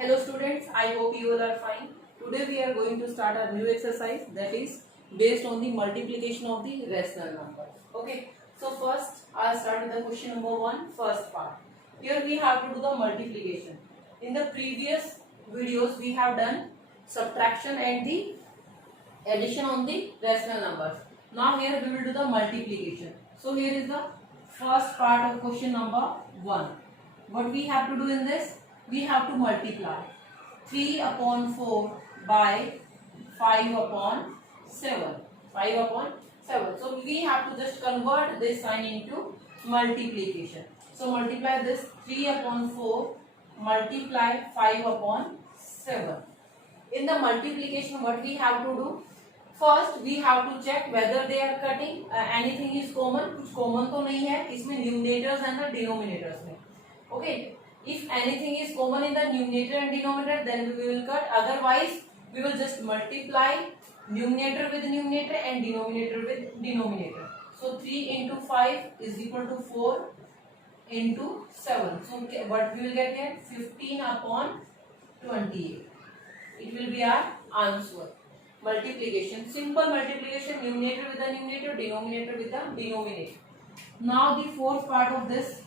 Hello students, I hope you all are fine. Today we are going to start a new exercise that is based on the multiplication of the rational numbers. Okay, so first I'll start with the question number 1, first part. Here we have to do the multiplication. In the previous videos we have done subtraction and the addition on the rational numbers. Now here we will do the multiplication. So here is the first part of question number 1. What we have to do in this? We have to multiply 3 upon 4 by 5 upon 7. 5 upon 7. So we have to just convert this sign into multiplication. So multiply this 3 upon 4 multiply 5 upon 7. In the multiplication what we have to do? First we have to check whether they are cutting, anything is common. कुछ common तो नहीं है इसमें numerators and the denominators में. Okay, if anything is common in the numerator and denominator then we will cut, otherwise we will just multiply numerator with numerator and denominator with denominator. So 3 into 5 is equal to 4 into 7. So what we will get here? 15 upon 28. It will be our answer. Multiplication, simple multiplication, numerator with the numerator, denominator with the denominator. Now the fourth part of this,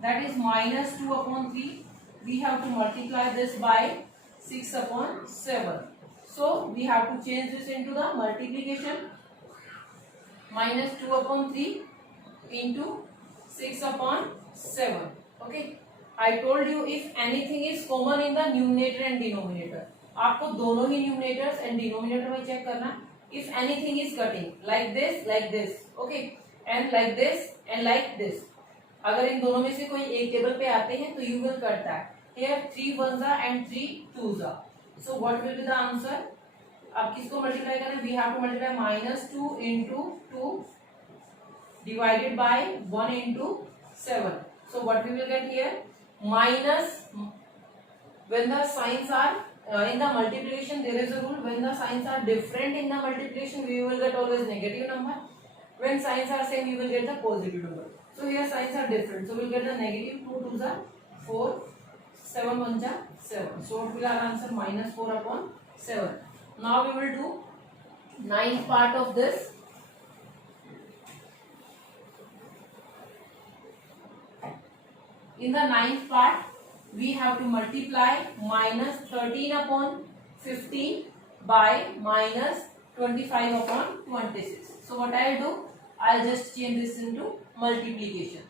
that is minus 2 upon 3. We have to multiply this by 6 upon 7. So we have to change this into the multiplication. Minus 2 upon 3 into 6 upon 7. Okay. I told you if anything is common in the numerator and denominator. आपको दोनों ही numerators and denominator में check करना. If anything is cutting like this okay and like this, अगर इन दोनों में से कोई एक टेबल पे आते हैं तो you will cut that. Here 3 1s and 3 2s. So what will be the answer? अब किसको मल्टीप्लाई करना है? We have to multiply minus 2 into 2 divided by 1 into 7. So what we will get here? Minus, when the signs are in the multiplication there is a rule, when the signs are different in the multiplication we will get always negative number, when signs are same you will get the positive number. So here signs are different, so we will get the negative. 2 2s are 4, 7 1s are 7. So what will our answer? Minus 4 upon 7. Now we will do ninth part of this. In the ninth part we have to multiply minus 13 upon 15 by minus 25 upon 26. So what I'll do? I'll just change this into multiplication.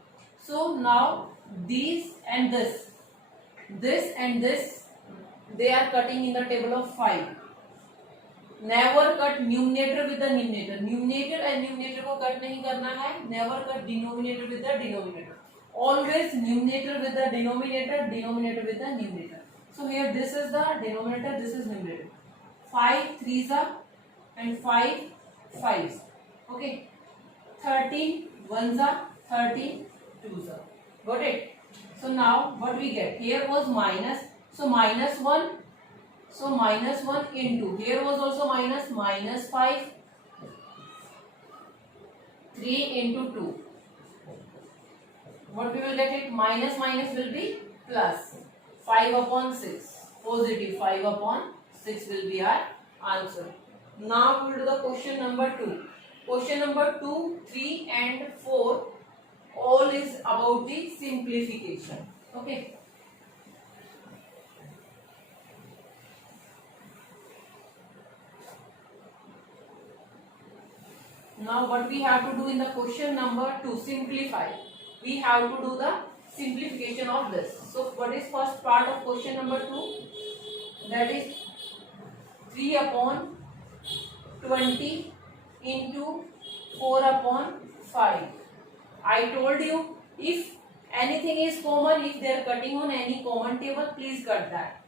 So now these and this and this, they are cutting in the table of 5. Never cut numerator with the numerator. Numerator and numerator को cut नहीं करना है. Never cut denominator with the denominator. Always numerator with the denominator, denominator with the numerator. So here this is the denominator, this is numerator. 5 3s are and 5 5s. Okay. 13 1s are, 13 2s are. Got it? So now what we get? Here was minus. So minus 1. So minus 1 into. Here was also minus. Minus 5. 3 into 2. What we will get it? Minus minus will be plus. 5 upon 6. Positive 5 upon 6 will be our answer. Now we will do the question number 2. Question number 2, 3 and 4 all is about the simplification. Okay. Now what we have to do in the question number 2, simplify. We have to do the simplification of this. So what is first part of question number 2? That is 3 upon 20 into 4 upon 5. I told you if anything is common, if they are cutting on any common table, please cut that.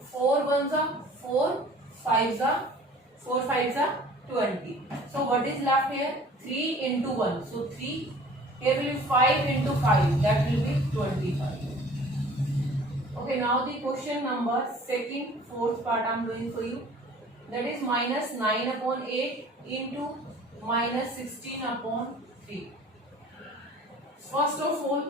4 1s are 4, 5s are 4 5s are 20. So what is left here? 3 into 1. So 3. Here will be 5 into 5, that will be 25. Okay, now the question number second, fourth part I am doing for you. That is minus 9 upon 8 into minus 16 upon 3. First of all,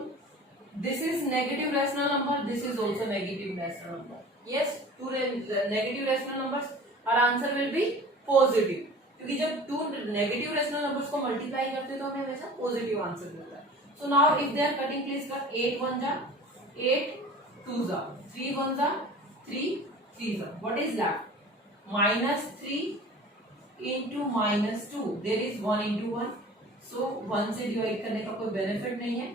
this is negative rational number, this is also negative rational number. Yes, two negative rational numbers, our answer will be positive, क्योंकि जब two negative rational numbers को multiply करते हैं तो हमें हमेशा positive answer मिलता है. So now if they are cutting, please कर 8 1 जा 8 2 जा 3 1 जा 3 3 जा. What is left? -3 into -2. There is 1 into 1. So 1 से डिवाइड करने का कोई बेनिफिट नहीं है.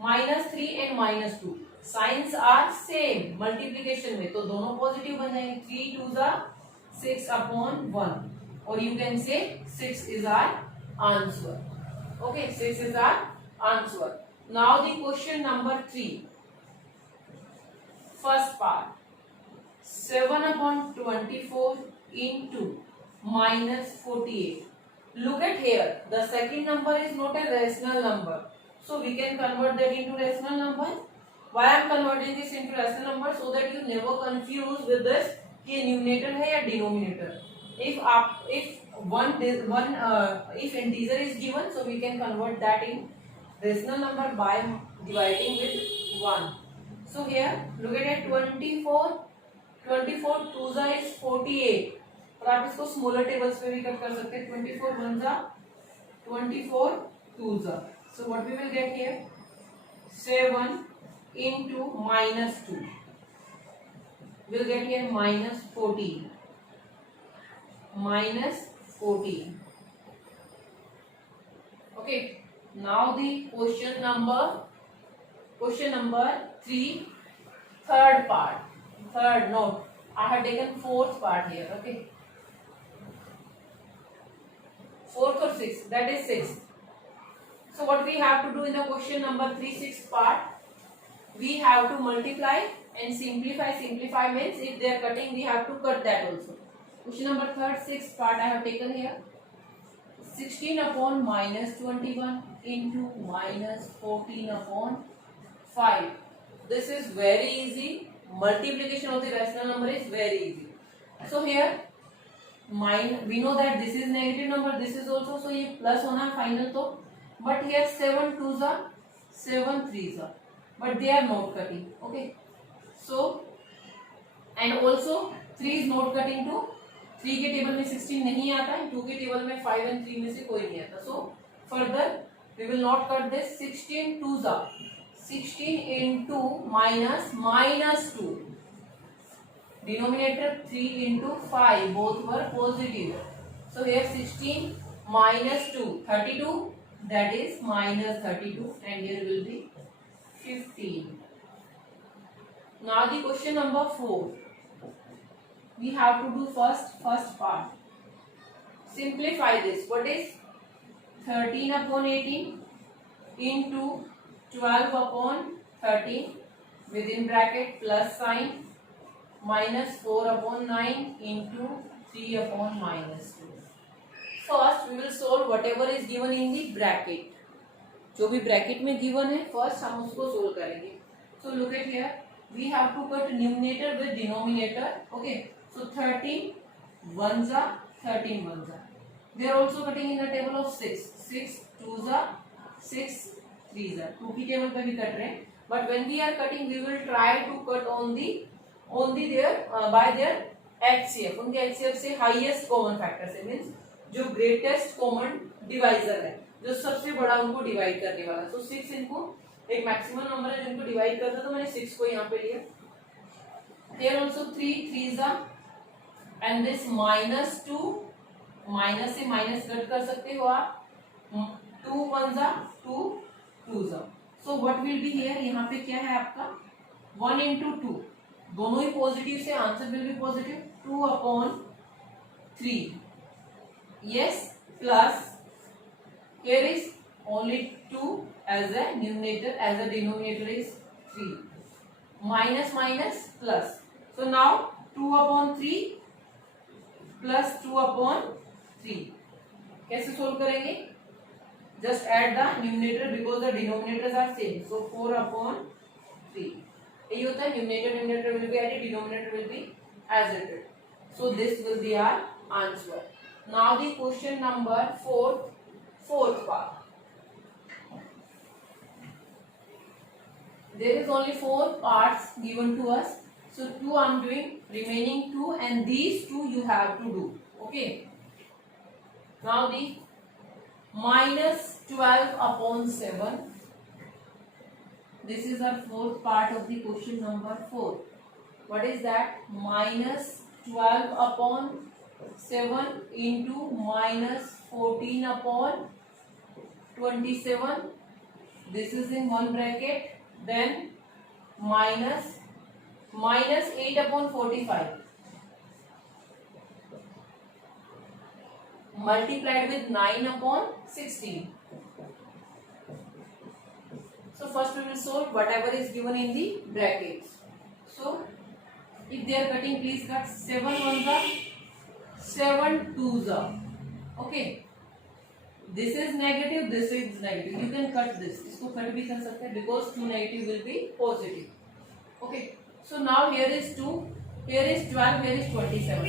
-3 and -2 signs are same multiplication में, तो दोनों पॉजिटिव बन जाएंगे. 3 2 जा 6 upon 1, or you can say 6 is our answer. Okay, 6 is our answer. Now the question number 3, first part, 7 upon 24 into -48. Look at here, the second number is not a rational number, so we can convert that into rational number. Why I am converting this into rational number? So that you never confuse with this कि numerator है या denominator. if integer is given, so we can convert that in rational number by dividing with 1. So here look at it, 24 2 is 48, और आप इसको smaller tables पे भी cut कर सकते हैं. 24 1 जा 24 2 जा. So what we will get here, 7 into -2. We'll get here -14. Okay. Now the question number 3, third part. Third note. I have taken fourth part here. Okay. Fourth or sixth? That is sixth. So what we have to do in the question number 3, sixth part? We have to multiply and simplify. Simplify means if they are cutting, we have to cut that also. Question number 3rd, 6th part I have taken here. 16 upon -21 into -14 upon 5. This is very easy. Multiplication of the rational number is very easy. So here we know that this is negative number, this is also, so ये plus होना final तो. But here 7 2s are 7 3s are, but they are not cutting. Okay. So and also 3 is not cutting to 3 के table में 16 नहीं आता है, 2 के table में 5 and 3 में से कोई नहीं आता. So further we will not cut this. 16 2s are 16 into -2. Denominator 3 into 5, both were positive. So here 16 -2 32, that is -32, and here will be 15. Now the question number 4. We have to do first part. Simplify this. What is 13 upon 18 into 12 upon 13 within bracket plus sign -4 upon 9 into 3 upon -2. First we will solve whatever is given in the bracket. जो भी bracket में given है first हम उसको solve करेंगे. So look at here, we have to cut numerator with denominator. Okay, so 13 1 जा 13 1 जा. They are also cutting in the table of 6 6 2 जा 6 3 जा. 2 की टेबल पे भी कट रहे हैं, but when we are cutting we will try to cut on the their by their HCF. उनके एचसीएफ से हाईएस्ट कॉमन फैक्टर से, मींस जो ग्रेटेस्ट कॉमन डिवाइजर है, जो सबसे बड़ा उनको डिवाइड करने वाला. सो 6 इनको एक मैक्सिमम नंबर है जिनको डिवाइड करता, तो मैंने 6 को यहाँ पे लिया. Here also 3 3s are, and this -2, minus से माइनस कट कर सकते हो आप. 2 1s are 2 2s are. So what will be here, यहाँ पे क्या है आपका 1 into 2, दोनों ही पॉजिटिव से answer will be positive. 2 upon 3, yes, plus here is only 2 as a numerator, as a denominator is 3. Minus minus plus. So now 2 upon 3 plus 2 upon 3. कैसे solve करेंगे? Just add the numerator because the denominators are same. So 4 upon 3. यही होता है, numerator will be added, denominator will be as it is. So this will be our answer. Now the question number 4, fourth part. There is only 4 parts given to us. So 2 I'm doing, remaining 2, and these 2 you have to do. Okay. Now the minus 12 upon 7. This is our fourth part of the question number 4. What is that? Minus 12 upon 7 into minus 14 upon 27. This is in one bracket. Then minus 8 upon 45 multiplied with 9 upon 16. So first we will solve whatever is given in the brackets. So if they are cutting, please cut 7 ones are 7 twos are. Okay. This is negative, this is negative. You can cut this. इसको cut भी कर सकते हैं because 2 negative will be positive. Okay. So now here is 2, here is 12, here is 27.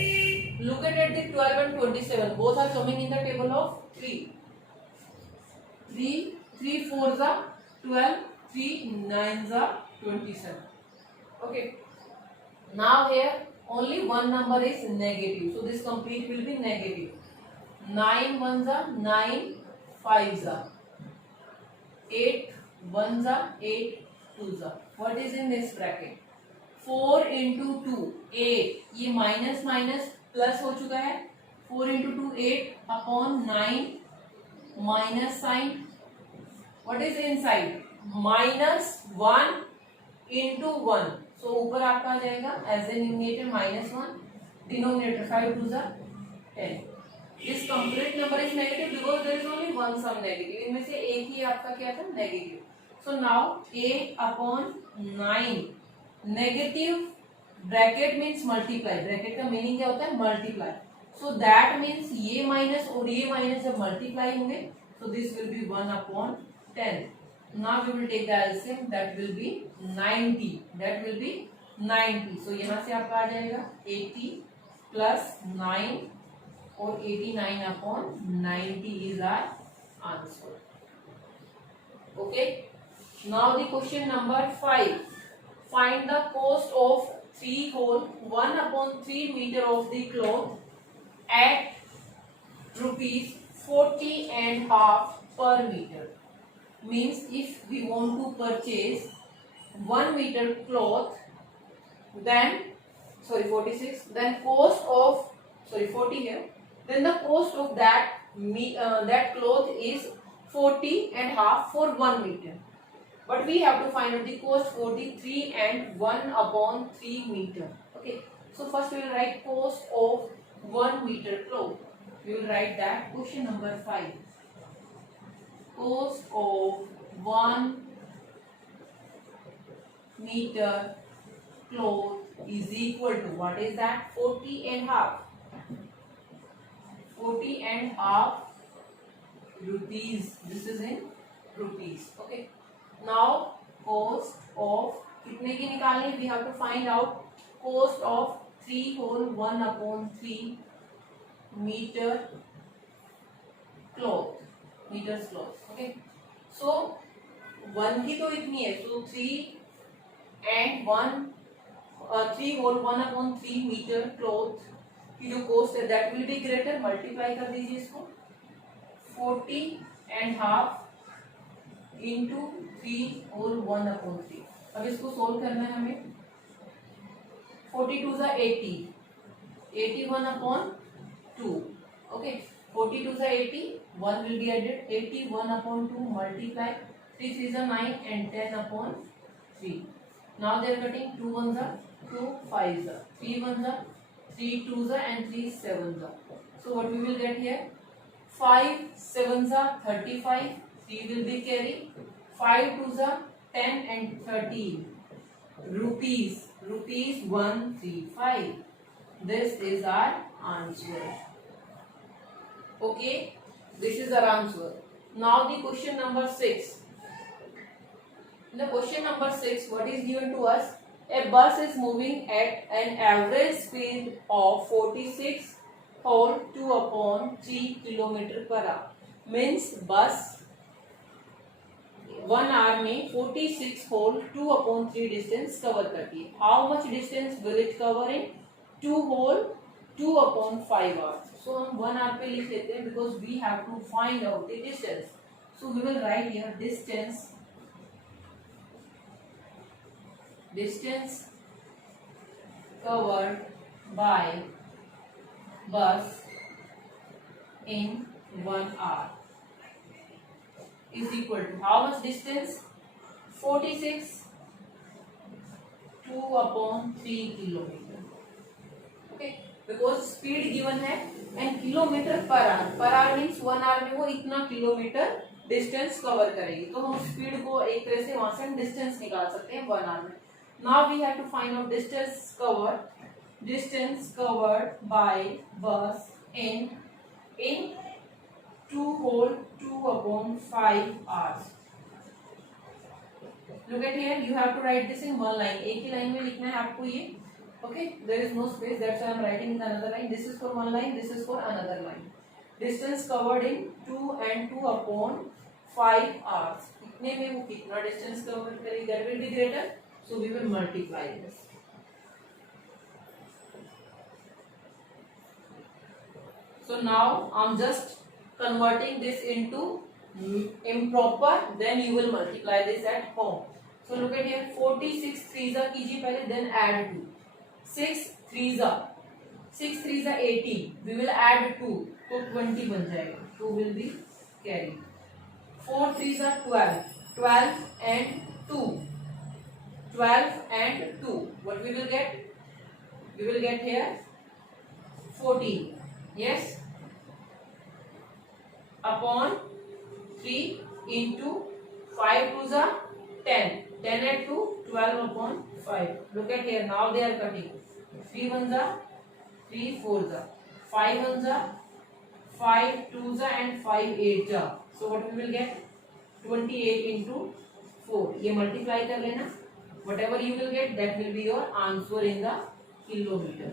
Look at the 12 and 27. Both are coming in the table of 3. 3 4s are 12, 3 9s are 27. Okay. Now here only one number is negative. So this complete will be negative. 9 ones are 9 5s are 8 ones are 8 twos are. What is in this bracket? 4 into 2 8. ये minus minus plus हो चुका है. 4 into 2 8 upon 9 minus sign. What is inside? Minus 1 into 1. So ऊपर आपका आ जाएगा as a numerator minus 1, denominator 5 twos are 10. This complete number is negative because there is only one sum negative. इनमें से एक ही आपका क्या था? Negative. So now 8 upon 9. Negative bracket means multiply. Bracket का meaning क्या होता है? Multiply. So that means ये minus और ये minus जब multiply होंगे, so this will be 1 upon 10. Now we will take the LCM. That will be 90. That will be 90. So यहाँ से आपका आ जाएगा 80 plus 9 और 89 upon 90 is our answer. Okay. Now the question number 5. Find the cost of 3 whole 1 upon 3 meter of the cloth at rupees 40 and half per meter. Means if we want to purchase 1 meter cloth, then 46, then cost of 40 here, then the cost of that cloth is 40 and half for 1 meter. But we have to find out the cost for the 3 and 1 upon 3 meter. Okay. So first we will write cost of 1 meter cloth. We will write that question number 5. Cost of 1 meter cloth is equal to, what is that? 40 and half. 40 and half rupees. This is in rupees. Okay. Now cost of कितने की निकालनी? We have to find out cost of 3 whole 1 upon 3 meter cloth. Meters cloth. Okay. So 1 की तो इतनी है. So 3 and 1 3 whole 1 upon 3 meter cloth की जो cost है that will be greater. Multiply कर दीजिए इसको. 40 and half into 3 whole 1 upon 3. अब इसको सोल्व करना है हमें. 42 are 80. 81 upon 2. Okay. 42 are 80. 1 will be added. 81 upon 2 multiply. 3 3s are 9 and 10 upon 3. Now they are cutting. 2 ones are 2 5s are. 3 ones are 3 2s are and 3 7s are. So what we will get here? 5 7s are 35. 3 will be carry. 5 2s are 10 and 13. Rupees 135. This is our answer. Okay, this is our answer. Now the question number 6. In the question number 6, what is given to us? A bus is moving at an average speed of 46 whole 2 upon 3 km per hour. Means bus 1 hour में 46 whole 2/3 distance cover करती है. How much distance will it cover in 2 whole 2/5 hours. So हम 1 hour पे लिख लेते हैं because we have to find out the distance. So we will write here distance covered by bus in 1 hour is equal to how much distance? 46 2/3 kilometer. Okay, because speed given है and kilometer per hour. Per hour means 1 hour में वो इतना kilometre distance cover करेगी. तो हम speed को एक तरह से वहां से हम डिस्टेंस निकाल सकते हैं 1 hour में. Now we have to find out distance covered by bus in 2 whole 2/5 hours. Look at here, you have to write this in one line. एक ही लाइन में लिखना है आपको ये. Okay, there is no space, that's why I am writing in another line. This is for one line, this is for another line. Distance covered in 2 and 2/5 hours. इतने में वो कितना डिस्टेंस कवर करेगी? That will be greater. So we will multiply this. So now I'm just converting this into improper. Then you will multiply this at home. So look at here. 46 3s कीजिए पहले. Then add 2. 6 3s 18. We will add 2. तो 20 बन जाएगा. 2 will be carried. 4 3s 12. 12 and 2. 12 and 2. What we will get? We will get here 14. Yes. Upon 3 into 5 2s 10. 10 and 2 12/5. Look at here. Now they are cutting. 3 1s 3 4s. 5 1s 5 2s and 5 8s. So what we will get? 28 into 4. ये multiply कर लेना. Whatever you will get, that will be your answer in the kilometer.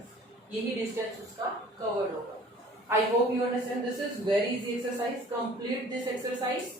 यही distance उसका covered होगा. I hope you understand. This is very easy exercise. Complete this exercise.